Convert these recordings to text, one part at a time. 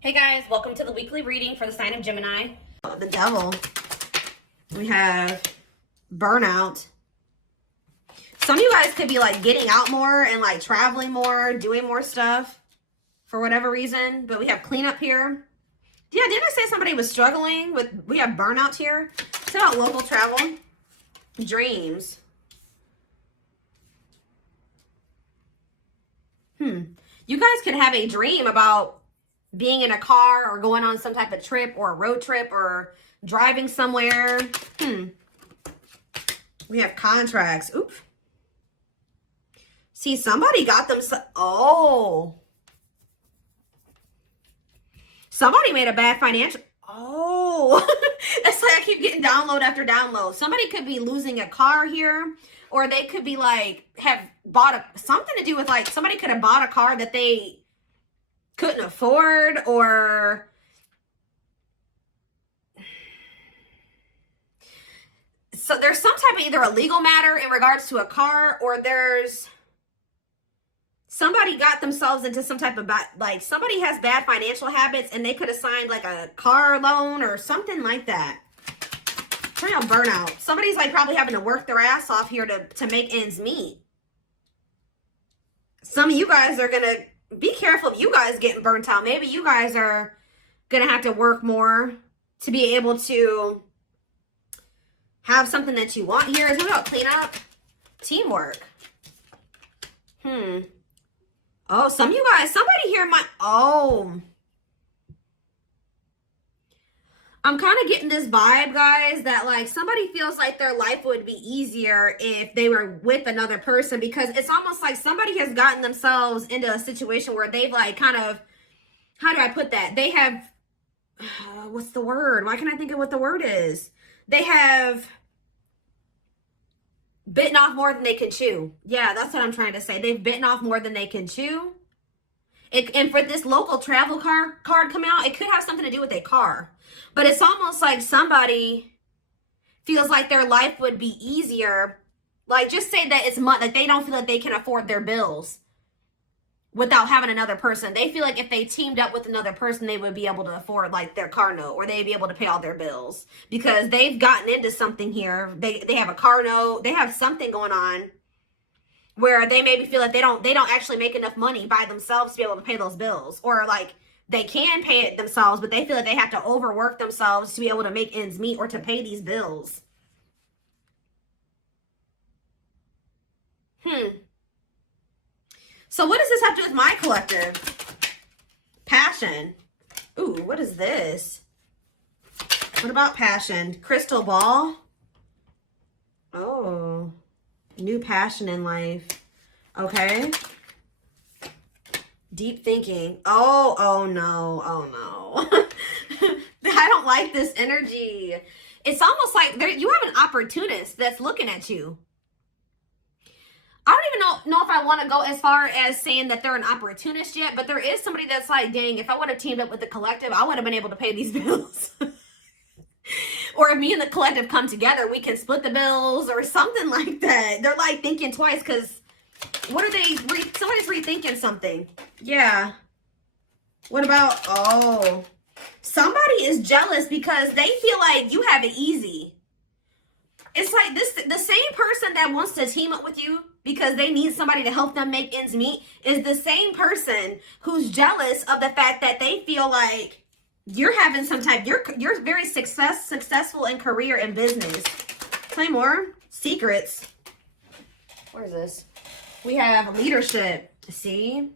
Hey guys, welcome to the weekly reading for the sign of Gemini. The devil. We have burnout. Some of you guys could be like getting out more and like traveling more, doing more stuff for whatever reason. But we have cleanup here. Yeah, didn't I say somebody was struggling with, we have burnout here. It's about local travel. Dreams. You guys could have a dream about being in a car or going on some type of trip or a road trip or driving somewhere. We have contracts. Oop. See, somebody got them. Somebody made a bad financial. It's like I keep getting download after download. Somebody could be losing a car here, or they could be like, have bought something to do with like, somebody could have bought a car that they couldn't afford, or so there's some type of either a legal matter in regards to a car, or there's somebody got themselves into some type of like somebody has bad financial habits and they could have signed like a car loan or something like that. Turn out burnout. Somebody's like probably having to work their ass off here to make ends meet. Some of you guys are gonna be careful of you guys getting burnt out. Maybe you guys are going to have to work more to be able to have something that you want here. What about cleanup? Teamwork. Oh, some of you guys, somebody here might, I'm kind of getting this vibe, guys, that like somebody feels like their life would be easier if they were with another person, because it's almost like somebody has gotten themselves into a situation where they've like kind of, how do I put that? They have, what's the word? Why can't I think of what the word is? They have bitten off more than they can chew. Yeah, that's what I'm trying to say. They've bitten off more than they can chew. And for this local travel card come out, it could have something to do with a car. But it's almost like somebody feels like their life would be easier. Like, just say that it's money, like they don't feel like they can afford their bills without having another person. They feel like if they teamed up with another person, they would be able to afford like their car note, or they'd be able to pay all their bills because they've gotten into something here. They have a car note. They have something going on where they maybe feel like they don't actually make enough money by themselves to be able to pay those bills, or like they can pay it themselves, but they feel like they have to overwork themselves to be able to make ends meet or to pay these bills. So what does this have to do with my collective? Passion. Ooh, what is this? What about passion? Crystal ball. Oh, new passion in life. Okay. Deep thinking. Oh no. I don't like this energy. It's almost like you have an opportunist that's looking at you. I don't even know if I want to go as far as saying that they're an opportunist yet, but there is somebody that's like, dang, if I would have teamed up with the collective, I would have been able to pay these bills. Or if me and the collective come together, we can split the bills or something like that. They're like thinking twice because what are they? Somebody's rethinking something. Yeah. What about, somebody is jealous because they feel like you have it easy. It's like the same person that wants to team up with you because they need somebody to help them make ends meet is the same person who's jealous of the fact that they feel like you're having some type, you're very successful in career and business. Play more. Secrets. Where is this? We have leadership. See?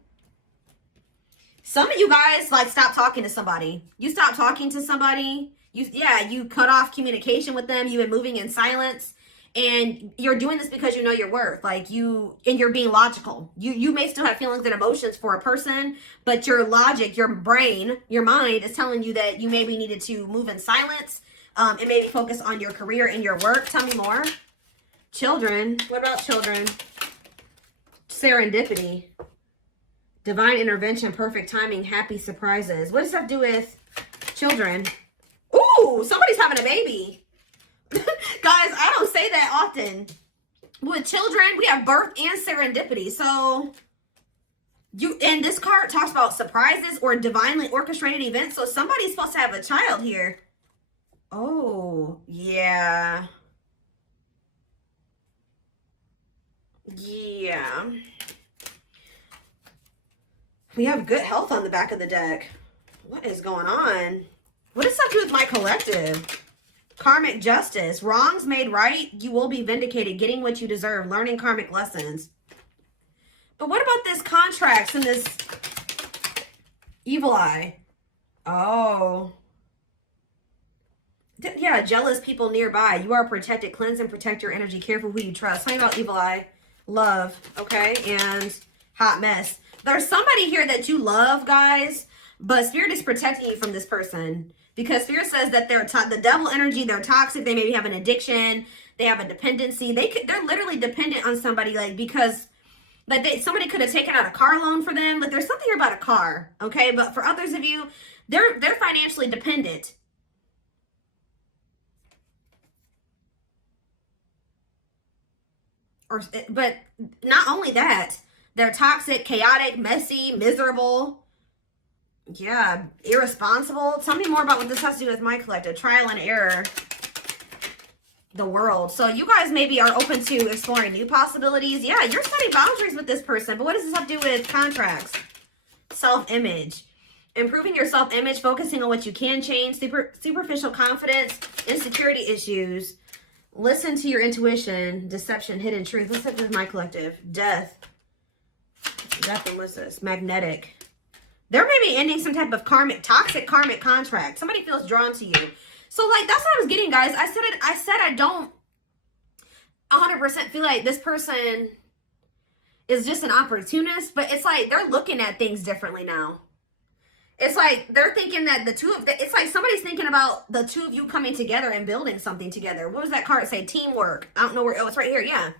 Some of you guys like stop talking to somebody. You stop talking to somebody. You cut off communication with them. You've been moving in silence, and you're doing this because you know your worth. Like you're being logical. You may still have feelings and emotions for a person, but your logic, your brain, your mind is telling you that you maybe needed to move in silence, and maybe focus on your career and your work. Tell me more. Children. What about children? Serendipity. Divine intervention, perfect timing, happy surprises. What does that do with children? Ooh, somebody's having a baby. Guys, I don't say that often. With children, we have birth and serendipity. So And this card talks about surprises or divinely orchestrated events. So somebody's supposed to have a child here. Oh, yeah. Yeah. We have good health on the back of the deck. What is going on? What does that do with my collective? Karmic justice. Wrongs made right. You will be vindicated. Getting what you deserve. Learning karmic lessons. But what about this contracts and this evil eye? Oh. Yeah, jealous people nearby. You are protected. Cleanse and protect your energy. Careful who you trust. Talking about evil eye. Love. Okay. And hot mess. There's somebody here that you love, guys. But Spirit is protecting you from this person. Because Spirit says that they're the devil energy. They're toxic. They maybe have an addiction. They have a dependency. They're literally dependent on somebody, like, because like somebody could have taken out a car loan for them. Like, there's something here about a car, okay? But for others of you, they're financially dependent. But not only that, they're toxic, chaotic, messy, miserable. Yeah, irresponsible. Tell me more about what this has to do with my collective. Trial and error. The world. So you guys maybe are open to exploring new possibilities. Yeah, you're setting boundaries with this person. But what does this have to do with contracts? Self-image. Improving your self-image, focusing on what you can change, superficial confidence, insecurity issues. Listen to your intuition, deception, hidden truth. What's up with my collective? Death. Death, and what's this? Magnetic. They're maybe ending some type of toxic karmic contract. Somebody feels drawn to you. So, like, that's what I was getting, guys. I said I don't 100% feel like this person is just an opportunist, but it's like they're looking at things differently now. It's like they're thinking that it's like somebody's thinking about the two of you coming together and building something together. What was that card say? Teamwork. I don't know where. Oh, it's right here. Yeah.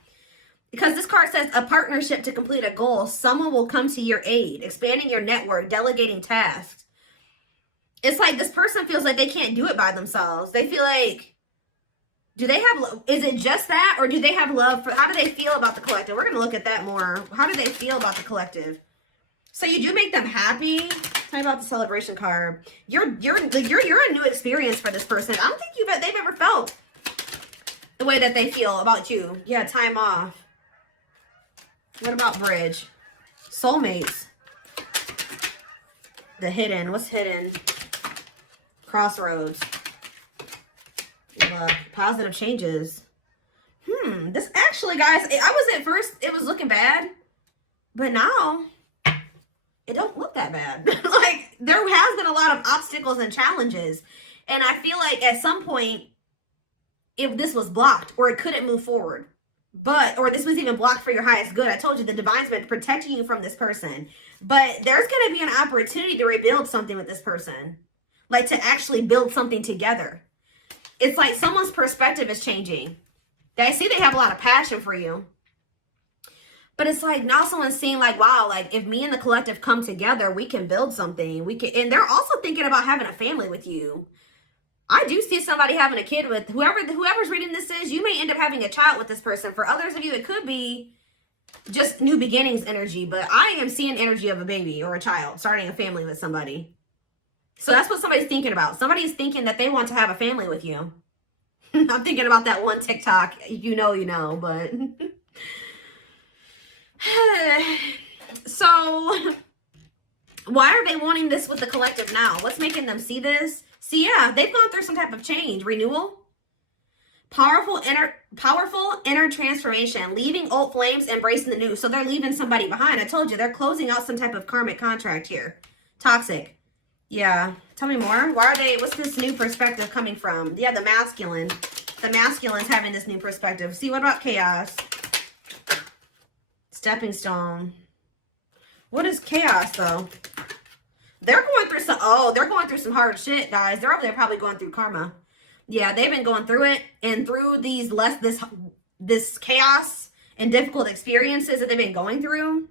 Because this card says a partnership to complete a goal. Someone will come to your aid, expanding your network, delegating tasks. It's like this person feels like they can't do it by themselves. They feel like, is it just that? Or do they have love how do they feel about the collective? We're going to look at that more. How do they feel about the collective? So you do make them happy. Tell me about the celebration card. You're a new experience for this person. I don't think they've ever felt the way that they feel about you. Yeah, time off. What about bridge? Soulmates. The hidden. What's hidden? Crossroads. Positive changes. This actually, guys, I was at first, it was looking bad. But now, it don't look that bad. Like, there has been a lot of obstacles and challenges. And I feel like at some point, if this was blocked or it couldn't move forward, or this was even blocked for your highest good. I told you the divine's been protecting you from this person. But there's going to be an opportunity to rebuild something with this person. Like, to actually build something together. It's like someone's perspective is changing. I see they have a lot of passion for you. But it's like now someone's seeing like, wow, like if me and the collective come together, we can build something. And they're also thinking about having a family with you. I do see somebody having a kid with whoever's reading this is. You may end up having a child with this person. For others of you, it could be just new beginnings energy. But I am seeing energy of a baby or a child starting a family with somebody. So that's what somebody's thinking about. Somebody's thinking that they want to have a family with you. I'm thinking about that one TikTok. You know, but... So, why are they wanting this with the collective now? What's making them see this? See, yeah, they've gone through some type of change. Renewal. Powerful inner transformation. Leaving old flames, embracing the new. So they're leaving somebody behind. I told you, they're closing out some type of karmic contract here. Toxic. Yeah. Tell me more. What's this new perspective coming from? Yeah, the masculine. The masculine's having this new perspective. See, what about chaos? Stepping stone. What is chaos, though? They're going through some hard shit, guys. They're over there probably going through karma. Yeah, they've been going through it, and through this chaos and difficult experiences that they've been going through.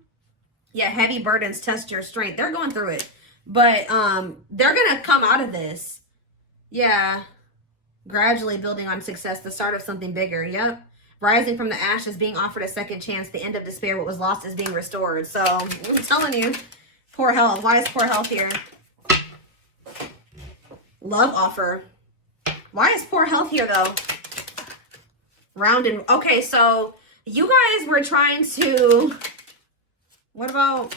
Yeah, heavy burdens test your strength. They're going through it. But they're gonna come out of this. Yeah. Gradually building on success, the start of something bigger. Yep. Rising from the ashes, being offered a second chance. The end of despair, what was lost is being restored. So I'm telling you, poor health. Why is poor health here? Love offer. Why is poor health here though? Rounded. Okay, so you guys were trying to, what about,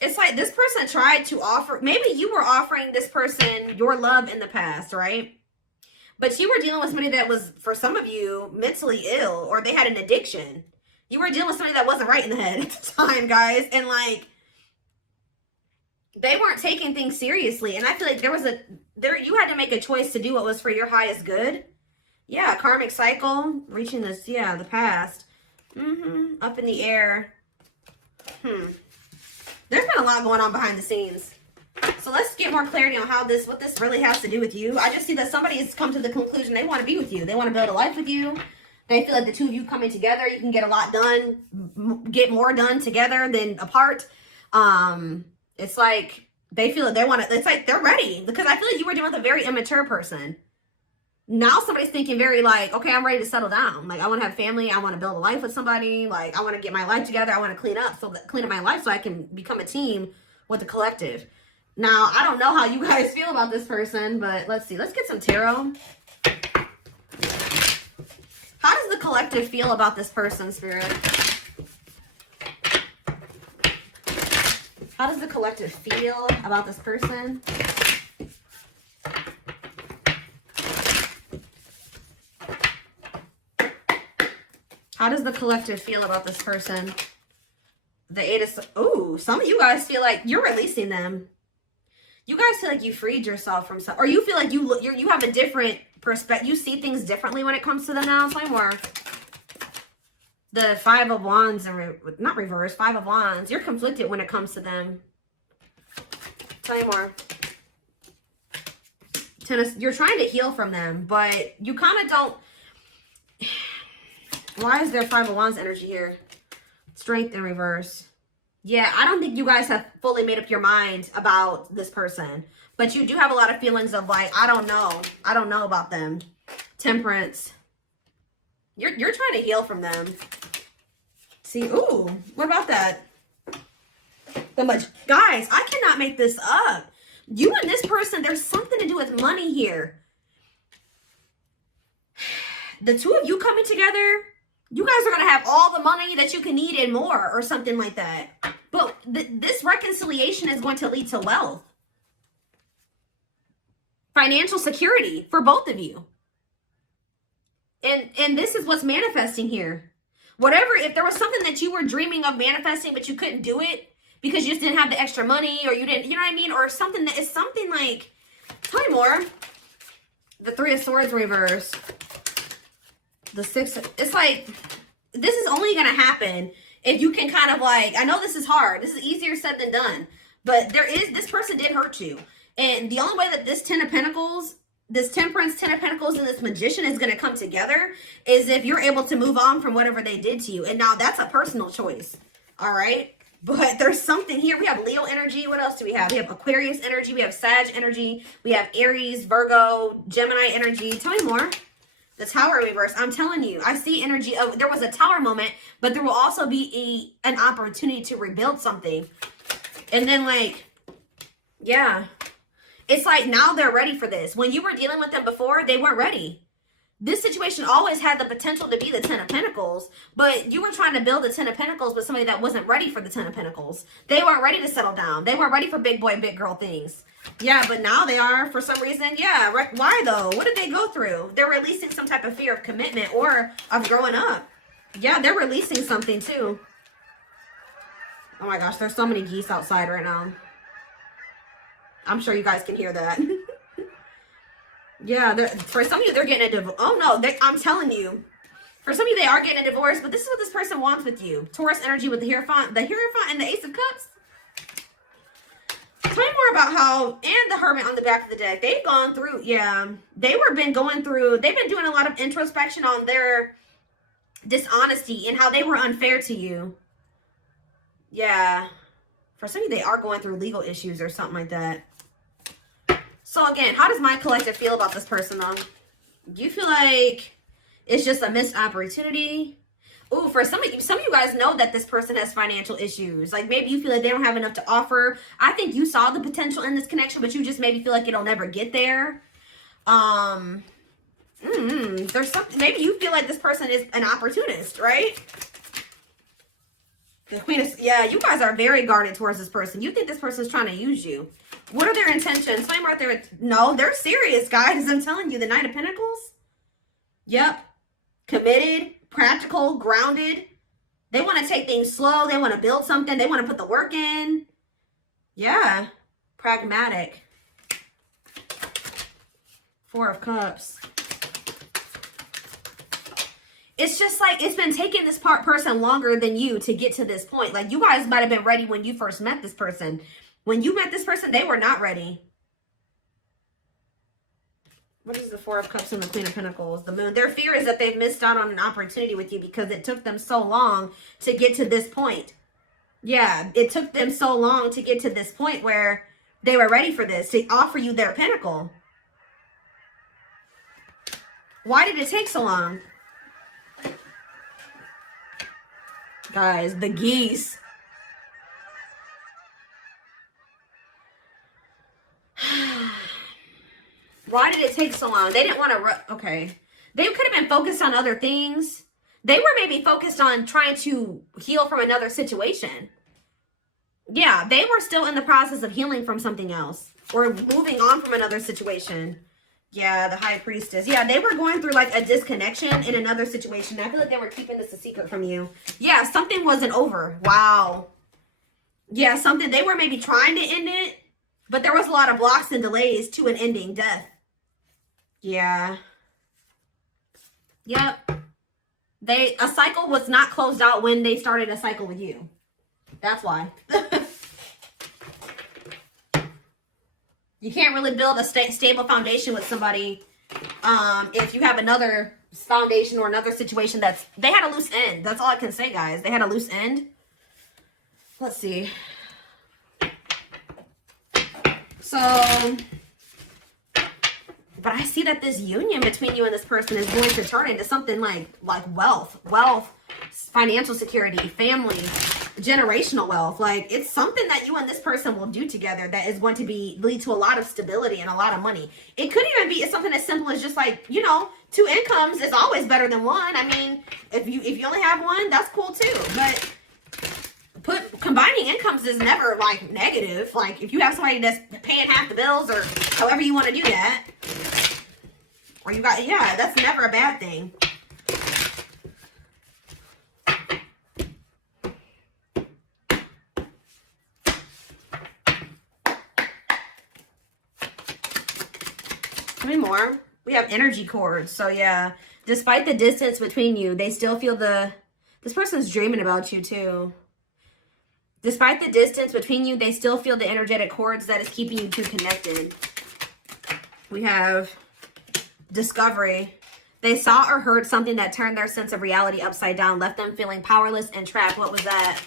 it's like this person tried to offer, maybe you were offering this person your love in the past, right? But you were dealing with somebody that was, for some of you, mentally ill, or they had an addiction. You were dealing with somebody that wasn't right in the head at the time, guys. And like, they weren't taking things seriously. And I feel like you had to make a choice to do what was for your highest good. Yeah, karmic cycle, reaching this, yeah, the past. Up in the air. There's been a lot going on behind the scenes. So let's get more clarity on what this really has to do with you. I just see that somebody has come to the conclusion they want to be with you. They want to build a life with you. They feel like the two of you coming together, you can get a lot done, get more done together than apart. It's like they feel that they want to, it's like they're ready, because I feel like you were dealing with a very immature person. Now somebody's thinking very like, okay, I'm ready to settle down. Like, I want to have family. I want to build a life with somebody. Like, I want to get my life together. I want to clean up my life so I can become a team with the collective. Now, I don't know how you guys feel about this person, but let's see. Let's get some tarot. How does the collective feel about this person, Spirit? How does the collective feel about this person? How does the collective feel about this person? The Eight of... Oh, some of you guys feel like you're releasing them. You guys feel like you freed yourself from some... Or you feel like you have a different perspective. You see things differently when it comes to them now. Tell me more. The Five of Wands, and not reverse, Five of Wands. You're conflicted when it comes to them. Tell me more. You're trying to heal from them, but you kind of don't... Why is there Five of Wands energy here? Strength in reverse. Yeah, I don't think you guys have fully made up your mind about this person. But you do have a lot of feelings of like, I don't know. I don't know about them. Temperance. You're trying to heal from them. See, ooh, what about that? Guys, I cannot make this up. You and this person, there's something to do with money here. The two of you coming together, you guys are going to have all the money that you can need and more, or something like that. But this reconciliation is going to lead to wealth. Financial security for both of you. And this is what's manifesting here. Whatever, if there was something that you were dreaming of manifesting, but you couldn't do it because you just didn't have the extra money, or you didn't, you know what I mean? Or something that is something like, tell me more. The Three of Swords reverse. The Six, it's like, this is only going to happen if you can kind of like, I know this is hard. This is easier said than done. But this person did hurt you. And the only way that this Ten of Pentacles, this Temperance, Ten of Pentacles, and this Magician is going to come together is if you're able to move on from whatever they did to you. And now that's a personal choice. All right. But there's something here. We have Leo energy. What else do we have? We have Aquarius energy. We have Sag energy. We have Aries, Virgo, Gemini energy. Tell me more. The Tower reverse. I'm telling you, I see energy of, there was a Tower moment, but there will also be an opportunity to rebuild something. And then like, yeah, it's like now they're ready for this. When you were dealing with them before, they weren't ready. This situation always had the potential to be the Ten of Pentacles, but you were trying to build the Ten of Pentacles with somebody that wasn't ready for the Ten of Pentacles. They weren't ready to settle down. They weren't ready for big boy, big girl things. Yeah, but now they are for some reason. Yeah, why though? What did they go through? They're releasing some type of fear of commitment or of growing up. Yeah, they're releasing something too. Oh my gosh, there's so many geese outside right now. I'm sure you guys can hear that. Yeah, for some of you, they're getting a divorce. Oh no, I'm telling you. For some of you, they are getting a divorce, but this is what this person wants with you. Taurus energy with the Hierophant and the Ace of Cups. Tell me more about how, and the Hermit on the back of the deck. They've gone through, yeah. They've been doing a lot of introspection on their dishonesty and how they were unfair to you. Yeah. For some of you, they are going through legal issues or something like that. So again, how does my collective feel about this person though? Do you feel like, It's just a missed opportunity. Ooh, for some of you guys know that this person has financial issues. Like maybe you feel like they don't have enough to offer. I think you saw the potential in this connection, but you just maybe feel like it'll never get there. There's something, maybe you feel like this person is an opportunist, right? The Queen of, yeah, you guys are very guarded towards this person. You think this person's trying to use you. What are their intentions? Flame right there. No, they're serious, guys. I'm telling you, the Knight of Pentacles. Yep. Committed, practical, grounded. They want to take things slow. They want to build something. They want to put the work in. Yeah. Pragmatic. Four of Cups. It's just like, it's been taking this person longer than you to get to this point. Like, you guys might have been ready when you first met this person. When you met this person, they were not ready. What is the Four of Cups and the Queen of Pentacles? The Moon. Their fear is that they've missed out on an opportunity with you because it took them so long to get to this point. Yeah, it took them so long to get to this point where they were ready for this, to offer you their pinnacle. Why did it take so long? Guys, the geese. Why did it take so long? They didn't want to, okay. They could have been focused on other things. They were maybe focused on trying to heal from another situation. Yeah, they were still in the process of healing from something else. Or moving on from another situation. Yeah, the High Priestess. Yeah, they were going through like a disconnection in another situation. I feel like they were keeping this a secret from you. Yeah, something wasn't over. Wow. Yeah, something, they were maybe trying to end it, but there was a lot of blocks and delays to an ending, death. Yeah. Yep. A cycle was not closed out when they started a cycle with you. That's why. You can't really build a stable foundation with somebody if you have another foundation or another situation they had a loose end. That's all I can say, guys. They had a loose end. Let's see. So, but I see that this union between you and this person is going to turn into something like wealth, financial security, family, generational wealth. Like, it's something that you and this person will do together that is going to lead to a lot of stability and a lot of money. It could even be something as simple as just like, you know, 2 incomes is always better than 1. I mean, if you only have 1, that's cool too. But combining incomes is never like negative. Like, if you have somebody that's paying half the bills or however you want to do that, or you got, yeah, that's never a bad thing. How many more? We have energy cords. So yeah, despite the distance between you, they still feel this person's dreaming about you too. Despite the distance between you, they still feel the energetic cords that is keeping you two connected. We have discovery. They saw or heard something that turned their sense of reality upside down, left them feeling powerless and trapped. What was that?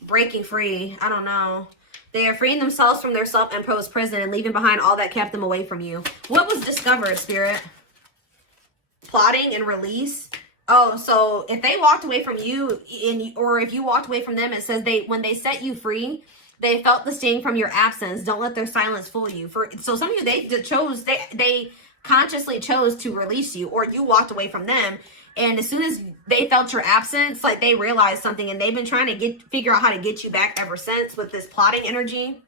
Breaking free. I don't know. They are freeing themselves from their self-imposed prison and leaving behind all that kept them away from you. What was discovered, Spirit? Plotting and release. Oh, so if they walked away from you, or if you walked away from them, it says when they set you free, they felt the sting from your absence. Don't let their silence fool you. So some of you, they consciously chose to release you, or you walked away from them. And as soon as they felt your absence, like they realized something, and they've been trying to figure out how to get you back ever since with this plotting energy.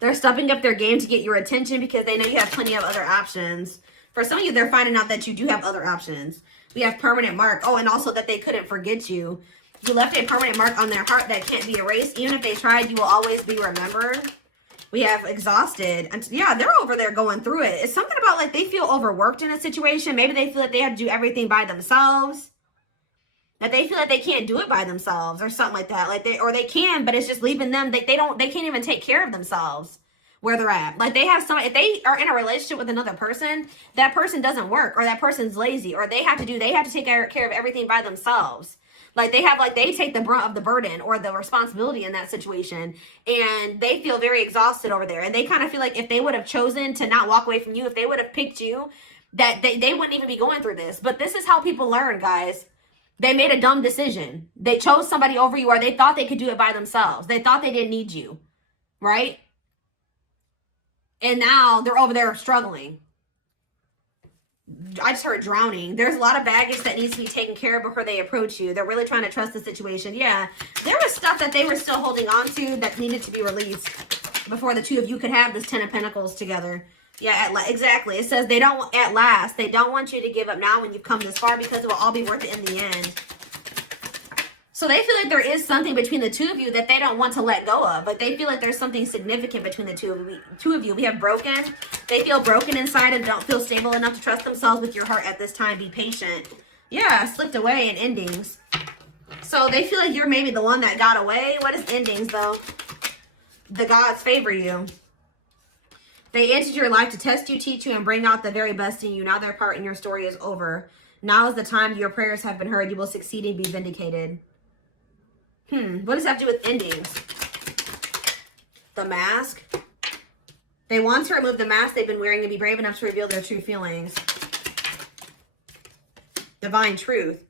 They're stepping up their game to get your attention because they know you have plenty of other options. For some of you, they're finding out that you do have other options. We have permanent mark. Oh, and also that they couldn't forget you. You left a permanent mark on their heart that can't be erased. Even if they tried, you will always be remembered. We have exhausted. And yeah, they're over there going through it. It's something about like they feel overworked in a situation. Maybe they feel like they have to do everything by themselves. That they feel like they can't do it by themselves or something like that. Like they can, but it's just leaving them. They can't even take care of themselves where they're at. Like they have if they are in a relationship with another person, that person doesn't work, or that person's lazy, or they have to take care of everything by themselves. Like they take the brunt of the burden or the responsibility in that situation, and they feel very exhausted over there. And they kind of feel like if they would have chosen to not walk away from you, if they would have picked you, that they wouldn't even be going through this. But this is how people learn, guys. They made a dumb decision. They chose somebody over you, or they thought they could do it by themselves. They thought they didn't need you, right? And now they're over there struggling. I just heard drowning. There's a lot of baggage that needs to be taken care of before they approach you. They're really trying to trust the situation. Yeah, there was stuff that they were still holding on to that needed to be released before the two of you could have this 10 of Pentacles together. Yeah, exactly. It says they don't, at last, they don't want you to give up now when you've come this far, because it will all be worth it in the end. So they feel like there is something between the two of you that they don't want to let go of. Like they feel like there's something significant between the two of you. We have broken. They feel broken inside and don't feel stable enough to trust themselves with your heart at this time. Be patient. Yeah, slipped away in endings. So they feel like you're maybe the one that got away. What is endings though? The gods favor you. They entered your life to test you, teach you, and bring out the very best in you. Now their part in your story is over. Now is the time your prayers have been heard. You will succeed and be vindicated. What does that have to do with endings? The mask. They want to remove the mask they've been wearing and be brave enough to reveal their true feelings. Divine truth.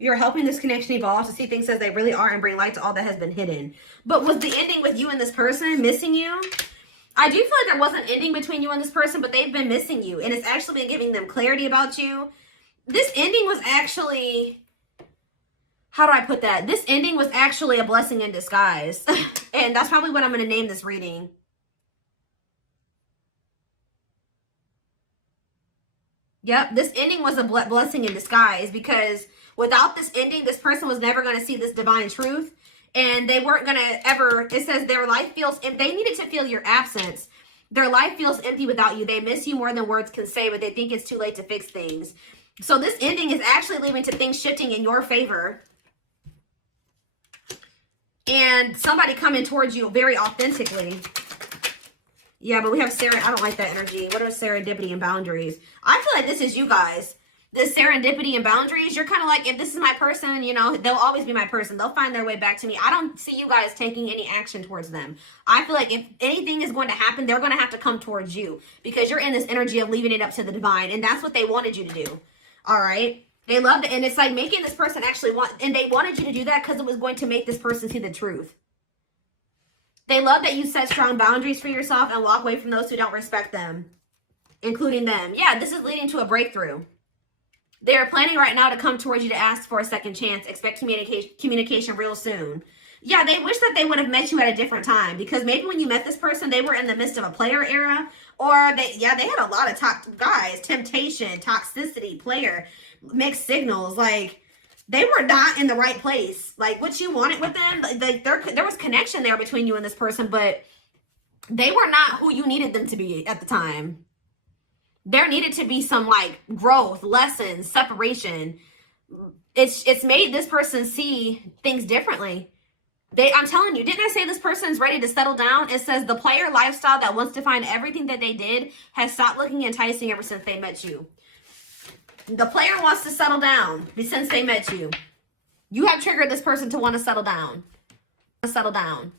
You're helping this connection evolve to see things as they really are and bring light to all that has been hidden. But was the ending with you and this person missing you? I do feel like there was an ending between you and this person, but they've been missing you. And it's actually been giving them clarity about you. This ending was actually... How do I put that? This ending was actually a blessing in disguise. And that's probably what I'm going to name this reading. Yep, this ending was a blessing in disguise, because without this ending, this person was never going to see this divine truth. And they weren't going to ever, it says their life feels, if they needed to feel your absence, their life feels empty without you. They miss you more than words can say, but they think it's too late to fix things. So this ending is actually leading to things shifting in your favor. And somebody coming towards you very authentically. Yeah, but we have I don't like that energy. What is serendipity and boundaries? I feel like this is you guys. This serendipity and boundaries, you're kind of like, if this is my person, you know, they'll always be my person. They'll find their way back to me. I don't see you guys taking any action towards them. I feel like if anything is going to happen, they're going to have to come towards you, because you're in this energy of leaving it up to the divine. And that's what they wanted you to do. All right. They loved it. And it's like making this person actually and they wanted you to do that because it was going to make this person see the truth. They love that you set strong boundaries for yourself and walk away from those who don't respect them, including them. Yeah, this is leading to a breakthrough. They are planning right now to come towards you to ask for a second chance. Expect communication real soon. Yeah, they wish that they would have met you at a different time, because maybe when you met this person, they were in the midst of a player era, or they had a lot of temptation, toxicity, player, mixed signals. Like, they were not in the right place. Like, what you wanted with them, like there was connection there between you and this person, but they were not who you needed them to be at the time. There needed to be some like growth, lessons, separation. It's made this person see things differently. I'm telling you, didn't I say this person's ready to settle down? It says the player lifestyle that wants to find everything that they did has stopped looking enticing ever since they met you. The player wants to settle down since they met you. You have triggered this person to want to settle down. Settle down.